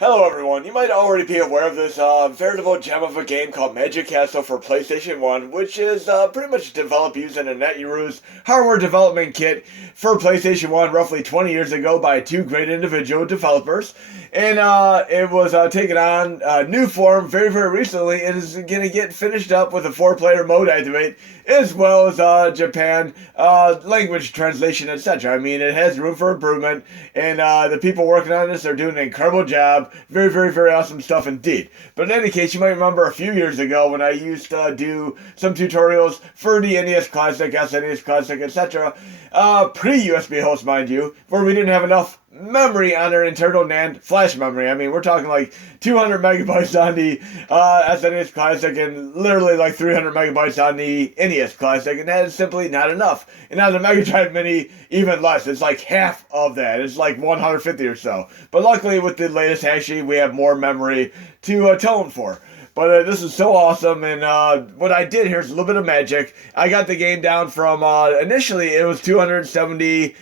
Hello everyone, you might already be aware of this veritable gem of a game called Magic Castle for PlayStation 1, which is pretty much developed using a Yaroze hardware development kit for PlayStation 1 roughly 20 years ago by two great individual developers. And it was taken on new form very, very recently. It is going to get finished up with a 4-player mode activate, as well as Japan language translation, etc. I mean, it has room for improvement, and the people working on this are doing an incredible job. Very, very, very awesome stuff indeed. But in any case, you might remember a few years ago when I used to do some tutorials for the NES Classic, SNES Classic, etc. Pre-USB host, mind you, where we didn't have enough memory on our internal NAND flash memory. I mean, we're talking like 200 megabytes on the SNES Classic and literally like 300 megabytes on the NES Classic, and that is simply not enough. And on the Mega Drive Mini, even less. It's like half of that. It's like 150 or so. But luckily, with the latest hashi, we have more memory to atone for. But this is so awesome, and what I did here is a little bit of magic. I got the game down from, initially it was 278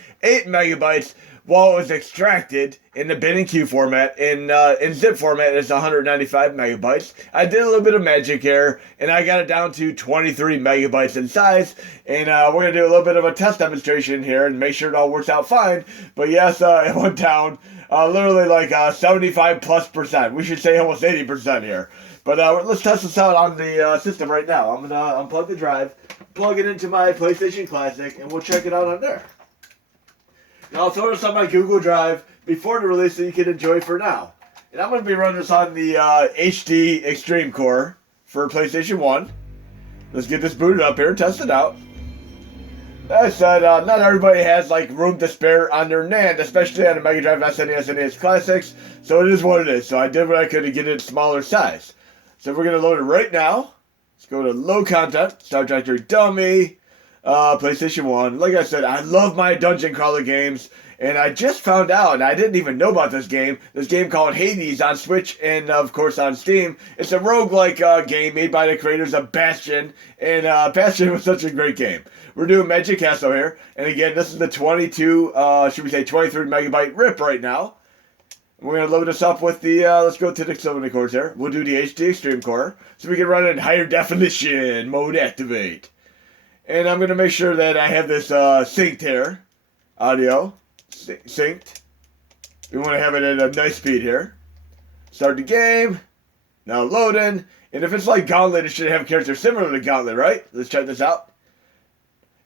megabytes, while it was extracted in the bin and Q format. In zip format, it's 195 megabytes. I did a little bit of magic here, and I got it down to 23 megabytes in size. And we're going to do a little bit of a test demonstration here and make sure it all works out fine. But yes, it went down literally like 75 plus percent. We should say almost 80% here. But let's test this out on the system right now. I'm going to unplug the drive, plug it into my PlayStation Classic, and we'll check it out on there. Now I'll throw this on my Google Drive before the release so you can enjoy for now. And I'm going to be running this on the HD Extreme Core for PlayStation 1. Let's get this booted up here and test it out. As I said, not everybody has like room to spare on their NAND, especially on the Mega Drive, SNES, NES Classics. So it is what it is. So I did what I could to get it smaller size. So we're going to load it right now. Let's go to low content, Star Trek Dummy. PlayStation 1. Like I said, I love my dungeon crawler games, and I just found out, and I didn't even know about this game called Hades on Switch and, of course, on Steam. It's a roguelike game made by the creators of Bastion, and Bastion was such a great game. We're doing Magic Castle here, and again, this is the 23 megabyte rip right now. We're going to load this up with the, let's go to the 70 cores here. We'll do the HD Extreme Core, so we can run it in higher definition mode activate. And I'm going to make sure that I have this synced here. Audio. Synced. We want to have it at a nice speed here. Start the game. Now loading. And if it's like Gauntlet, it should have characters similar to Gauntlet, right? Let's check this out.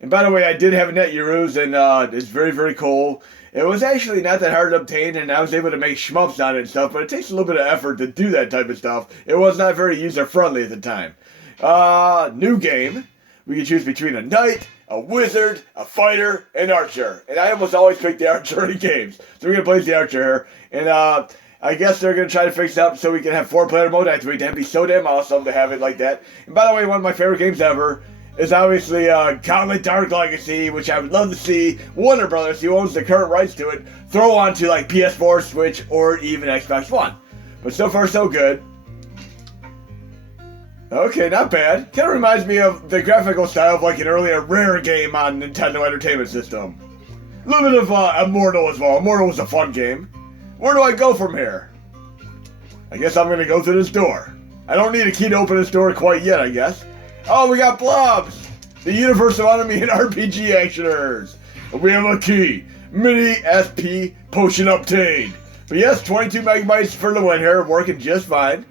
And by the way, I did have a Yaroze, and it's very, very cool. It was actually not that hard to obtain, and I was able to make shmups on it and stuff, but it takes a little bit of effort to do that type of stuff. It was not very user-friendly at the time. New game. We can choose between a knight, a wizard, a fighter, and archer. And I almost always pick the archer in games. So we're going to play the archer here. And I guess they're going to try to fix it up so we can have 4-player mode activate. That'd be so damn awesome to have it like that. And by the way, one of my favorite games ever is obviously Gauntlet Dark Legacy, which I would love to see Warner Brothers, who owns the current rights to it, throw onto like PS4, Switch, or even Xbox One. But so far, so good. Okay, not bad. Kind of reminds me of the graphical style of like an earlier Rare game on Nintendo Entertainment System. A little bit of Immortal as well. Immortal was a fun game. Where do I go from here? I guess I'm going to go through this door. I don't need a key to open this door quite yet, I guess. Oh, we got blobs! The universal enemy and RPG actioners. We have a key. Mini SP potion obtained. But yes, 22 megabytes for the win here, working just fine.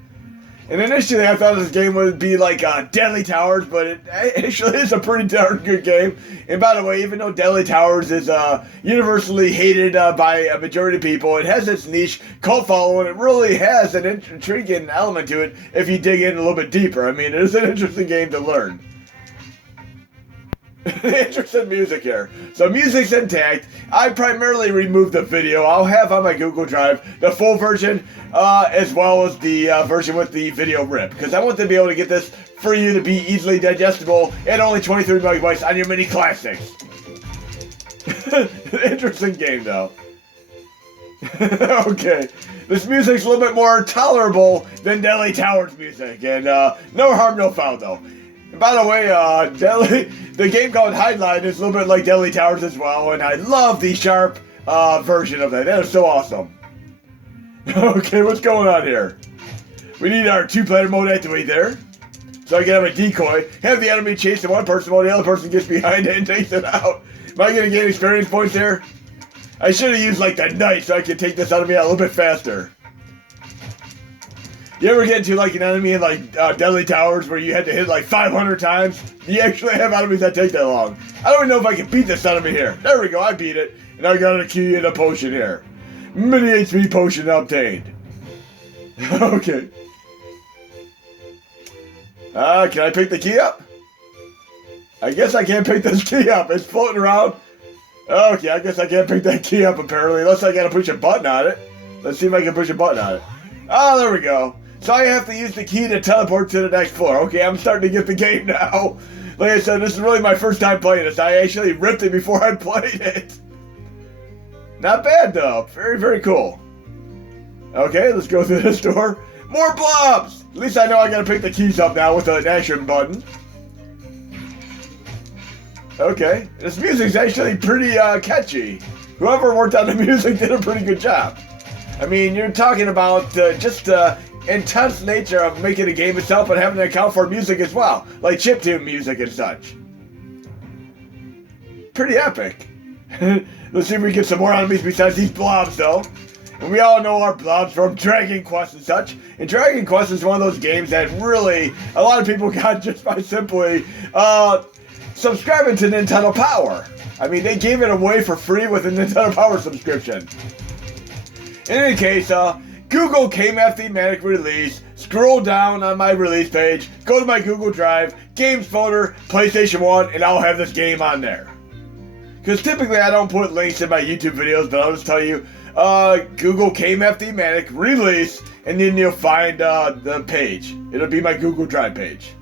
And initially I thought this game would be like Deadly Towers, but it actually is a pretty darn good game. And by the way, even though Deadly Towers is universally hated by a majority of people, it has its niche cult following. It really has an intriguing element to it if you dig in a little bit deeper. I mean, it is an interesting game to learn. Interesting music here. So music's intact. I primarily removed the video. I'll have on my Google Drive the full version as well as the version with the video rip, because I want to be able to get this for you to be easily digestible at only 23 megabytes on your mini classics. Interesting game though. Okay. This music's a little bit more tolerable than Deadly Towers music, and no harm, no foul though. And by the way, the game called Hideline is a little bit like Deadly Towers as well, and I love the sharp version of that. That is so awesome. Okay, what's going on here? We need our 2-player mode activate there. So I can have a decoy, have the enemy chase the one person while the other person gets behind it and takes it out. Am I going to gain experience points here? I should have used like the knight so I could take this enemy out a little bit faster. You ever get into like an enemy in like Deadly Towers where you had to hit like 500 times? You actually have enemies that take that long. I don't even know if I can beat this enemy here. There we go, I beat it. And I got a key and a potion here. Mini HP potion obtained. Okay. Can I pick the key up? I guess I can't pick this key up. It's floating around. Okay, I guess I can't pick that key up apparently. Unless I gotta push a button on it. Let's see if I can push a button on it. Oh, there we go. So I have to use the key to teleport to the next floor. Okay, I'm starting to get the game now. Like I said, this is really my first time playing this. I actually ripped it before I played it. Not bad though. Very, very cool. Okay, let's go through this door. More blobs! At least I know I gotta pick the keys up now with an action button. Okay, this music's actually pretty catchy. Whoever worked on the music did a pretty good job. I mean, you're talking about just the intense nature of making a game itself and having to account for music as well, like chiptune music and such. Pretty epic. Let's see if we get some more enemies besides these blobs, though. And we all know our blobs from Dragon Quest and such. And Dragon Quest is one of those games that really a lot of people got just by simply subscribing to Nintendo Power. I mean, they gave it away for free with a Nintendo Power subscription. In any case, Google KMFDManic Release, scroll down on my release page, go to my Google Drive, Games Folder, PlayStation 1, and I'll have this game on there. Because typically I don't put links in my YouTube videos, but I'll just tell you, Google KMFDManic Release, and then you'll find the page. It'll be my Google Drive page.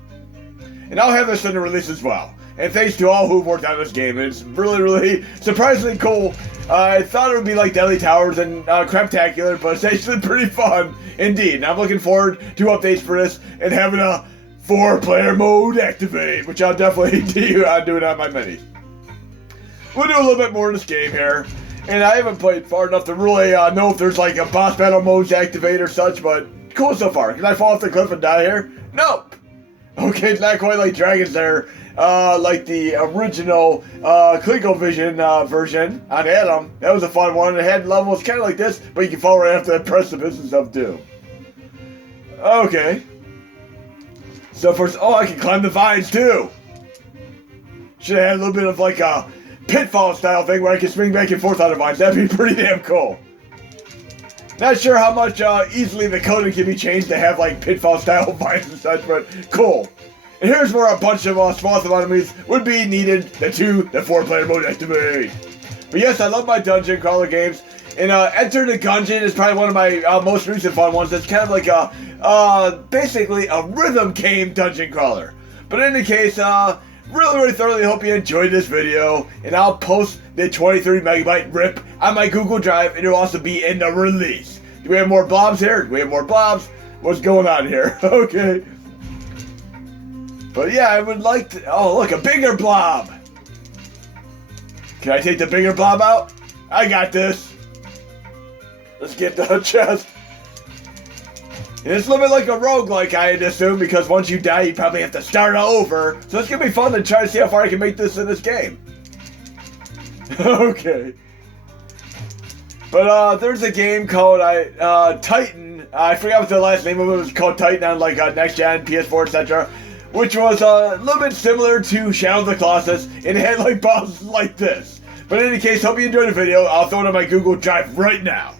And I'll have this in the release as well. And thanks to all who've worked on this game. It's really, really surprisingly cool. I thought it would be like Deadly Towers and Craptacular, but it's actually pretty fun indeed. And I'm looking forward to updates for this and having a 4-player mode activate, which I'll definitely do doing on my minis. We'll do a little bit more in this game here. And I haven't played far enough to really know if there's like a boss battle modes activate or such, but cool so far. Can I fall off the cliff and die here? Nope. Okay, it's not quite like Dragons there. Like the original ColecoVision version on Adam. That was a fun one. It had levels kind of like this, but you can fall right after the precipices of doom. Okay. So first, oh, I can climb the vines too. Should have had a little bit of like a pitfall style thing where I can swing back and forth on the vines. That'd be pretty damn cool. Not sure how much easily the coding can be changed to have like pitfall style vines and such, but cool. And here's where a bunch of small enemies would be needed, the 4-player mode activate. But yes, I love my dungeon crawler games. And Enter the Gungeon is probably one of my most recent fun ones. It's kind of like a, basically a rhythm game dungeon crawler. But in any case, really, really thoroughly hope you enjoyed this video. And I'll post the 23 megabyte rip on my Google Drive. And it'll also be in the release. Do we have more blobs here? Do we have more blobs? What's going on here? Okay. But yeah, I would like to... Oh, look, a bigger blob! Can I take the bigger blob out? I got this. Let's get the chest. And it's a little bit like a roguelike, I'd assume, because once you die, you probably have to start over. So it's going to be fun to try to see how far I can make this in this game. Okay. But there's a game called Titan. I forgot what the last name of it was. Called Titan on like Next Gen, PS4, etc. Which was a little bit similar to Shadow of the Colossus, and it had like bosses like this. But in any case, hope you enjoyed the video. I'll throw it on my Google Drive right now.